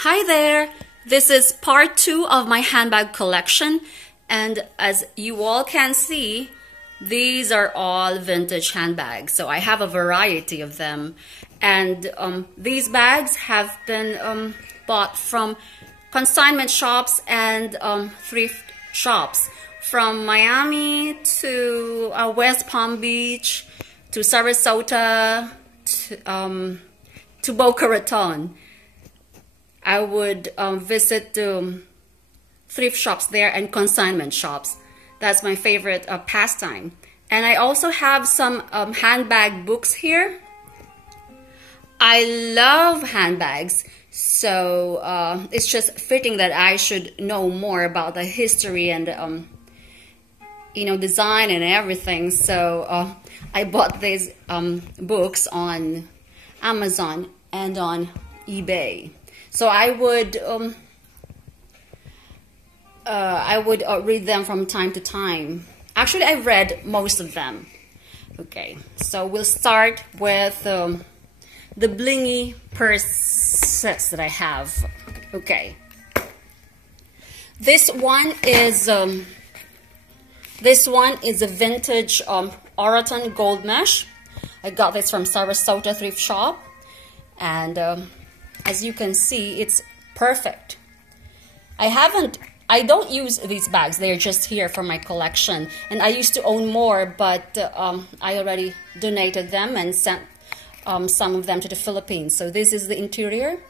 Hi there! This is part 2 of my handbag collection, and as you all can see, these are all vintage handbags. So I have a variety of them, and these bags have been bought from consignment shops and thrift shops, from Miami to West Palm Beach to Sarasota to Boca Raton. I would visit the thrift shops there and consignment shops. That's my favorite pastime. And I also have some handbag books here. I love handbags, so it's just fitting that I should know more about the history and design and everything. So I bought these books on Amazon and on eBay. So I would read them from time to time. Actually, I've read most of them. Okay, so we'll start with the blingy purses that I have. Okay, this one is a vintage Oraton gold mesh. I got this from Sarasota thrift shop, and as you can see, it's perfect. I don't use these bags. They're just here for my collection. And I used to own more, but I already donated them and sent some of them to the Philippines. So this is the interior.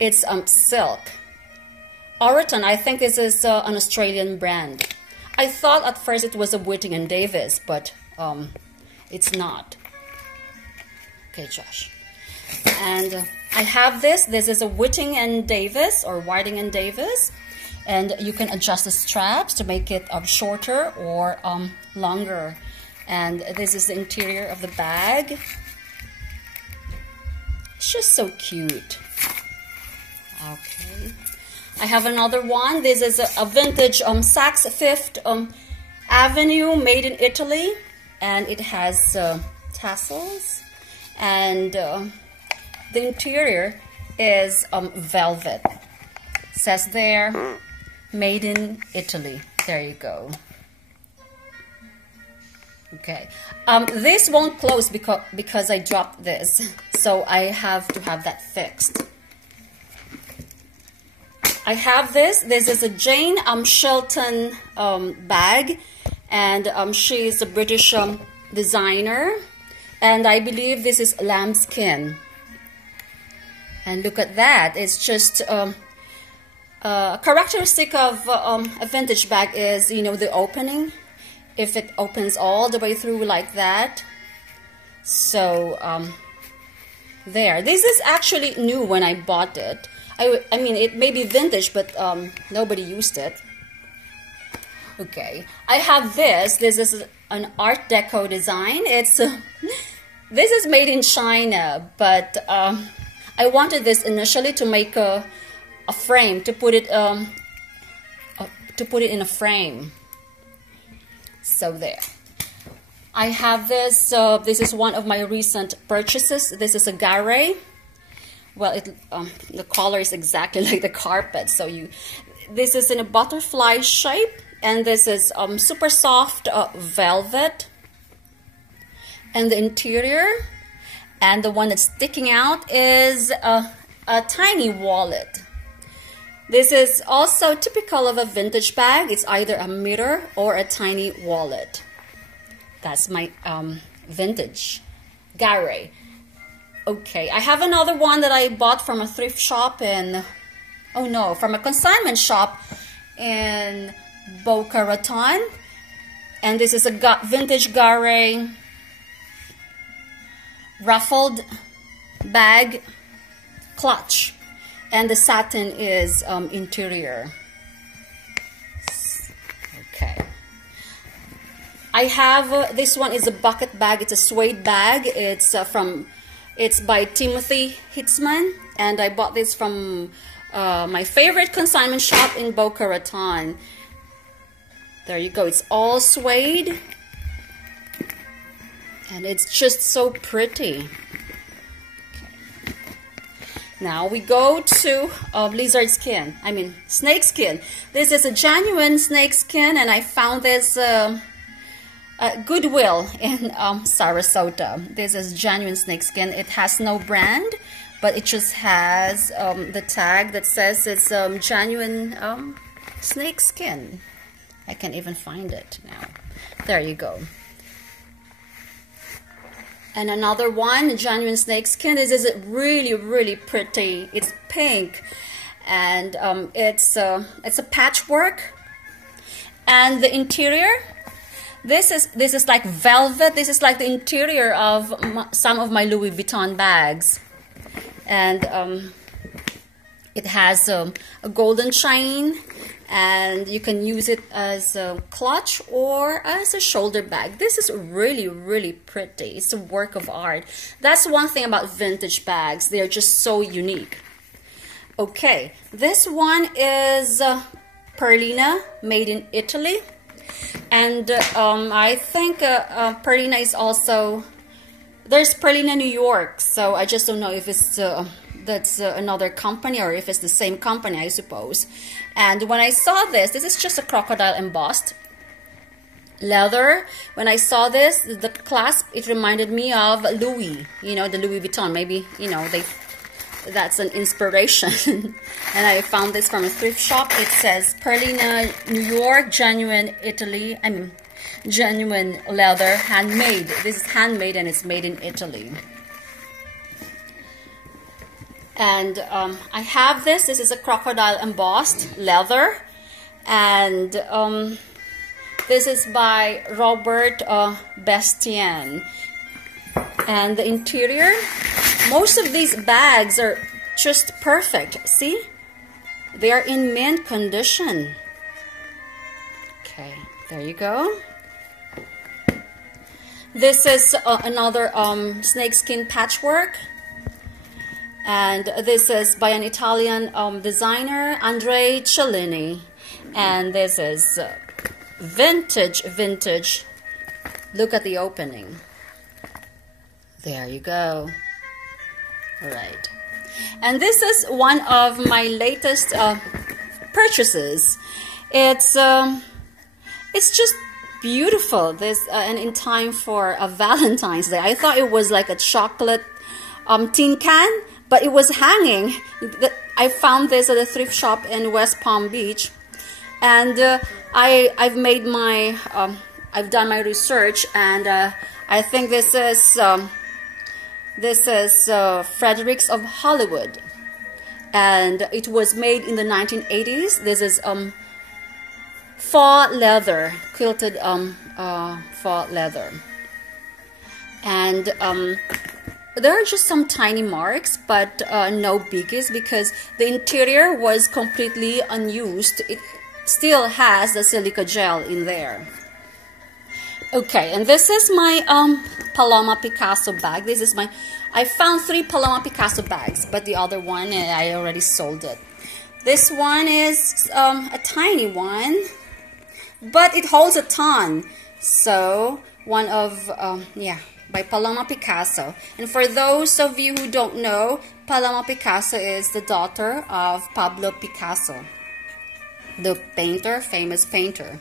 It's silk. Oraton, I think this is an Australian brand. I thought at first it was a Whiting and Davis, but it's not. Okay, Josh. And I have this. This is a Whiting and Davis or Whiting and Davis, and you can adjust the straps to make it shorter or longer. And this is the interior of the bag. It's just so cute. Okay, I have another one. This is a vintage Saks Fifth Avenue, made in Italy, and it has tassels, and the interior is velvet. It says there, made in Italy. There you go. Okay. This won't close because I dropped this, so I have to have that fixed. I have this. This is a Jane Shelton bag, and she's a British designer, and I believe this is lambskin. And look at that. It's just a characteristic of a vintage bag is, the opening. If it opens all the way through like that. So, there. This is actually new when I bought it. I mean, it may be vintage, but nobody used it. Okay. I have this. This is an Art Deco design. It's this is made in China, but I wanted this initially to make a frame, to put it in a frame. So there. I have this. This is one of my recent purchases. This is a Gare. Well, the color is exactly like the carpet. So this is in a butterfly shape, and this is super soft velvet. And the interior. And the one that's sticking out is a tiny wallet. This is also typical of a vintage bag. It's either a mirror or a tiny wallet. That's my vintage Gare. Okay, I have another one that I bought from a thrift shop from a consignment shop in Boca Raton. And this is a vintage Gare ruffled bag clutch, and the satin is interior. Okay, I have this one is a bucket bag. It's a suede bag. It's by Timothy Hitzman, and I bought this from my favorite consignment shop in Boca Raton. There you go. It's all suede. And it's just so pretty. Okay. Now we go to lizard skin. I mean snake skin. This is a genuine snake skin, and I found this Goodwill in Sarasota. This is genuine snake skin. It has no brand, but it just has the tag that says it's genuine snake skin. I can't even find it now. There you go. And another one, genuine snake skin. This is really, really pretty. It's pink, and it's a patchwork. And the interior, this is like velvet. This is like the interior of some of my Louis Vuitton bags, and it has a golden chain, and you can use it as a clutch or as a shoulder bag. This is really, really pretty. It's a work of art. That's one thing about vintage bags. They are just so unique. Okay, this one is Perlina, made in Italy. And I think Perlina is also, there's Perlina New York, so I just don't know if it's that's another company or if it's the same company, I suppose. And when I saw this is just a crocodile embossed leather. When I saw this, the clasp, it reminded me of Louis, you know, the Louis Vuitton. Maybe, you know, that's an inspiration. And I found this from a thrift shop. It says Perlina New York, genuine Italy, I mean genuine leather, handmade. This is handmade and it's made in Italy. And I have this is a crocodile embossed leather, and this is by Robert Bastien. And the interior, most of these bags are just perfect. See, they are in mint condition. Okay, there you go. This is another snakeskin patchwork, and this is by an Italian designer, Andrea Cellini. And this is vintage. Look at the opening. There you go. All right. And this is one of my latest purchases. It's just beautiful. This and in time for a Valentine's Day. I thought it was like a chocolate tin can, but it was hanging. I found this at a thrift shop in West Palm Beach, and I've made my I've done my research, and I think this is Fredericks of Hollywood, and it was made in the 1980s. This is faux leather, quilted faux leather, and there are just some tiny marks, but no biggies, because the interior was completely unused. It still has the silica gel in there. Okay, and this is my Paloma Picasso bag. This is my, I found 3 Paloma Picasso bags, but the other one I already sold it. This one is a tiny one, but it holds a ton. So one of yeah, by Paloma Picasso. And for those of you who don't know, Paloma Picasso is the daughter of Pablo Picasso, the painter, famous painter.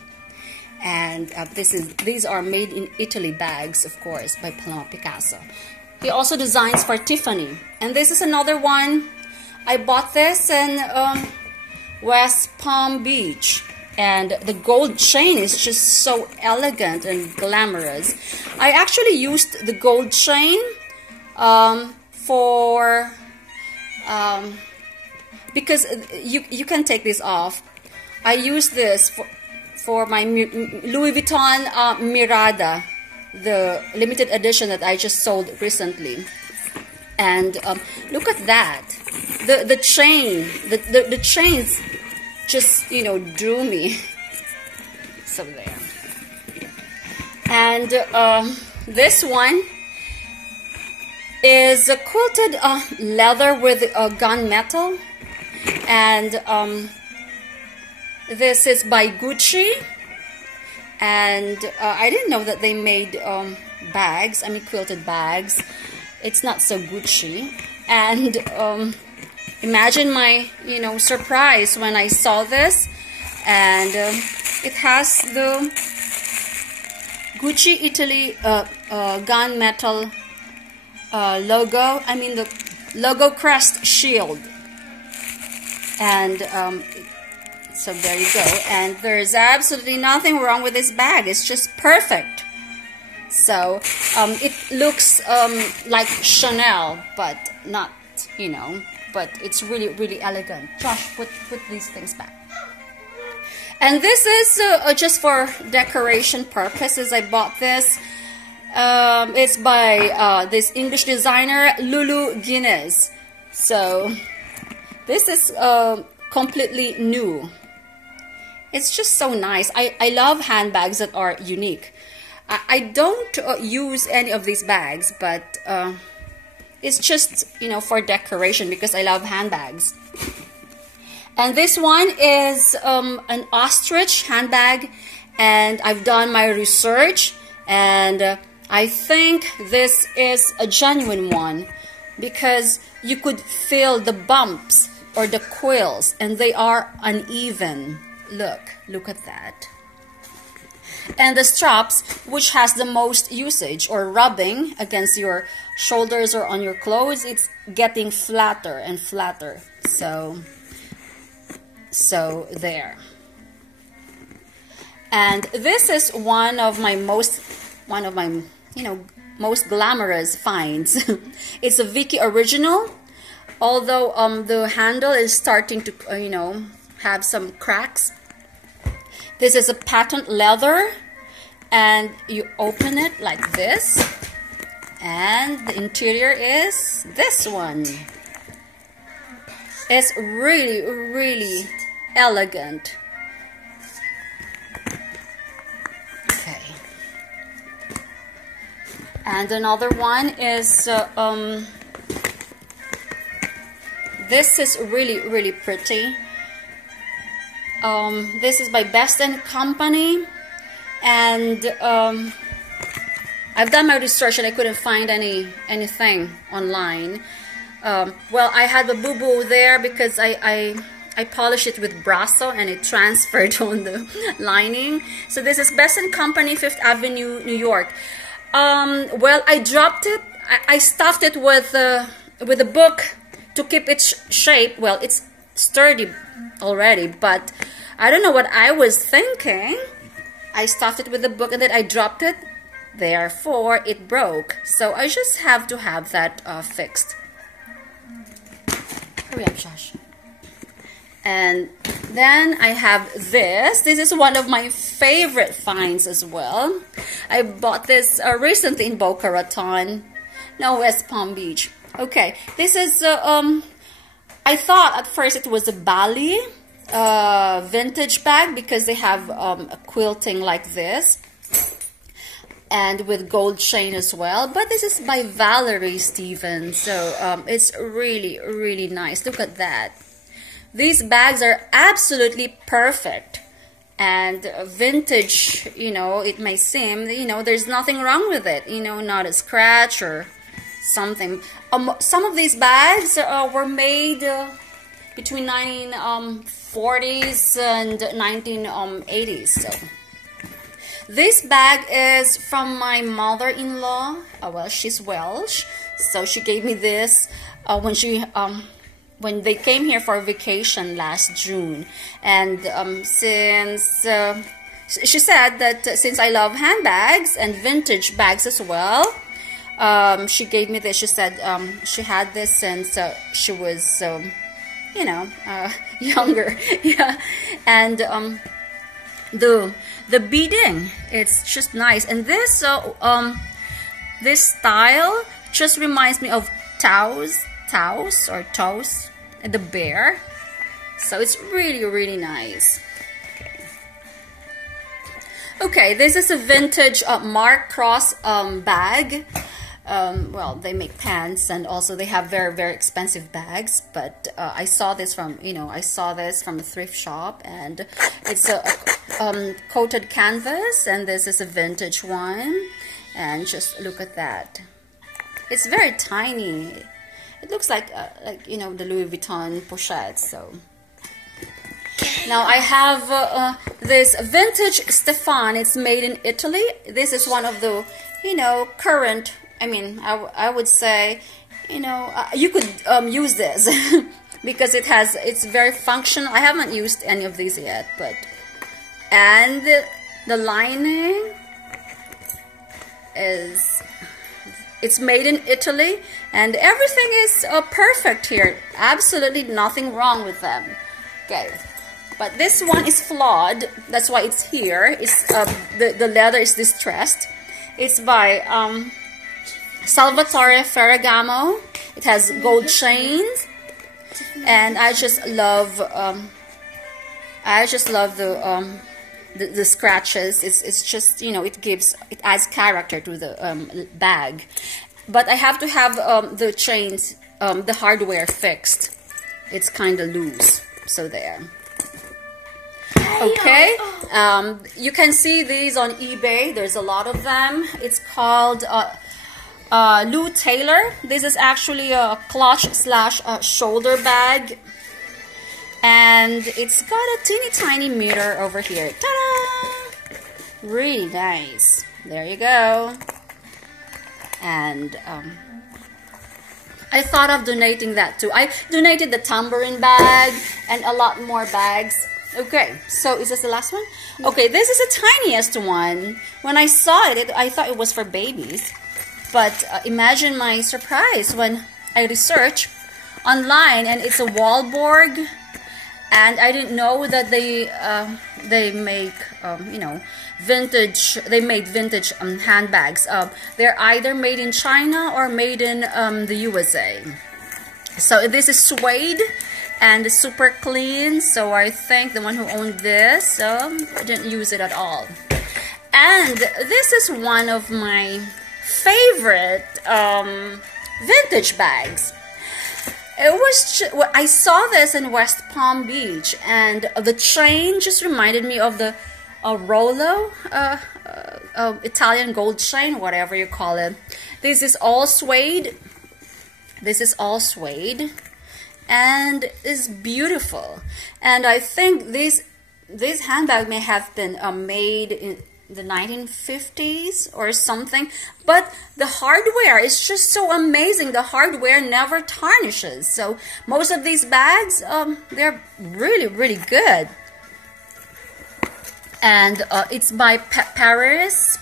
And these are made in Italy bags, of course, by Paloma Picasso. He also designs for Tiffany. And this is another one. I bought this in West Palm Beach. And the gold chain is just so elegant and glamorous. I actually used the gold chain because you can take this off. I used this for my Louis Vuitton Mirada, the limited edition that I just sold recently. And look at that, the chain, the chains just, you know, drew me. So there. And this one is a quilted leather with gunmetal, and this is by Gucci, and I didn't know that they made bags, I mean quilted bags. It's not so Gucci. And imagine my, surprise when I saw this. And it has the Gucci Italy gunmetal logo. I mean the logo crest shield. And so there you go. And there's absolutely nothing wrong with this bag. It's just perfect. So it looks like Chanel, but not, but it's really, really elegant. Josh, put these things back. And this is just for decoration purposes. I bought this. It's by this English designer, Lulu Guinness. So this is completely new. It's just so nice. I love handbags that are unique. I don't use any of these bags, but it's just, for decoration because I love handbags. And this one is an ostrich handbag, and I've done my research, and I think this is a genuine one because you could feel the bumps or the quills, and they are uneven. Look at that. And the straps, which has the most usage or rubbing against your shoulders or on your clothes, it's getting flatter and flatter. So there. And this is one of my most glamorous finds. It's a Vicky original, although the handle is starting to have some cracks. This is a patent leather, and you open it like this, and the interior is this one. It's really, really elegant. Okay. And another one is this is really, really pretty. This is by Best & Company, and I've done my research and I couldn't find anything online. Well, I had a boo-boo there because I polished it with Brasso and it transferred on the lining. So this is Best & Company, 5th Avenue, New York. Well, I dropped it. I stuffed it with a book to keep its shape. Well, it's sturdy already, but I don't know what I was thinking. I stuffed it with the book and then I dropped it. Therefore, it broke. So I just have to have that fixed. Hurry up, Josh. And then I have this. This is one of my favorite finds as well. I bought this recently in Boca Raton. No, West Palm Beach. Okay, this is, I thought at first it was a Bali vintage bag because they have a quilting like this. And with gold chain as well. But this is by Valerie Stevens. So it's really, really nice. Look at that. These bags are absolutely perfect. And vintage, it may seem, there's nothing wrong with it. Not a scratch or something. Some of these bags were made between 1940s and 1980s. So this bag is from my mother-in-law. Well, she's Welsh, so she gave me this when they came here for vacation last June. And since she said that since I love handbags and vintage bags as well, she gave me this. She said she had this since she was younger. Yeah, and the beading, it's just nice. And this this style just reminds me of Taos, the bear. So it's really, really nice. Okay, this is a vintage Mark Cross bag. Well, they make pants, and also they have very, very expensive bags. But I saw this from a thrift shop, and it's a coated canvas, and this is a vintage one. And just look at that. It's very tiny. it looks like you know, the Louis Vuitton pochette. So now I have this vintage Stefan. It's made in Italy. This is one of the, you know, current, I mean, I would say, you know, you could use this because it's very functional. I haven't used any of these yet, but, and the lining is, it's made in Italy, and everything is perfect here. Absolutely nothing wrong with them. Okay. But this one is flawed. That's why it's here. It's the leather is distressed. It's by Salvatore Ferragamo. It has gold chains, and I just love the scratches. It's just, you know, it adds character to the bag. But I have to have the chains, the hardware fixed. It's kind of loose. So there. Okay, you can see these on eBay. There's a lot of them. It's called Lou Taylor. This is actually a clutch / shoulder bag, and it's got a teeny tiny mirror over here. Ta-da! Really nice. There you go. And I thought of donating that too. I donated the tambourine bag and a lot more bags. Okay, so is this the last one? Okay, this is the tiniest one. When I saw it, I thought it was for babies. But imagine my surprise when I researched online, and it's a wallboard. And I didn't know that they make you know, vintage. They made vintage handbags. They're either made in China or made in the USA. So this is suede. And it's super clean, so I think the one who owned this didn't use it at all. And this is one of my favorite vintage bags. It was I saw this in West Palm Beach, and the chain just reminded me of the Rollo, Italian gold chain, whatever you call it. This is all suede. This is all suede. And is beautiful, and I think this handbag may have been made in the 1950s or something, but the hardware is just so amazing. The hardware never tarnishes, so most of these bags they're really good. And it's by Paris.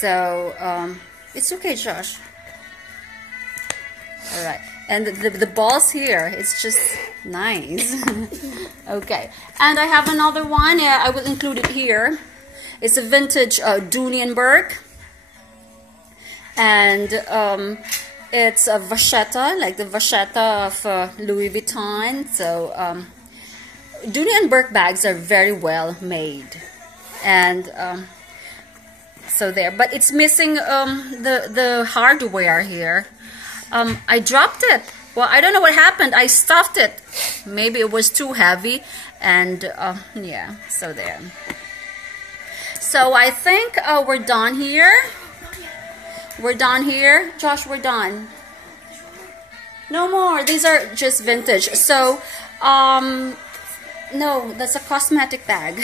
So it's okay, Josh. All right, and the balls here, it's just nice. Okay, and I have another one. Yeah, I will include it here. It's a vintage Dooney&Bourke, and it's a vachetta, like the vachetta of Louis Vuitton. So Dooney&Bourke bags are very well made, and so there. But it's missing the hardware here. I dropped it. Well, I don't know what happened. I stuffed it. Maybe it was too heavy. And yeah, so there. So I think we're done here. We're done here. Josh, we're done. No more. These are just vintage. So, no, that's a cosmetic bag.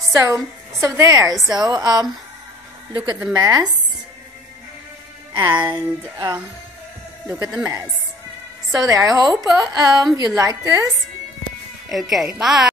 So there. So, look at the mess. And look at the mess. So there, I hope you like this. Okay, bye.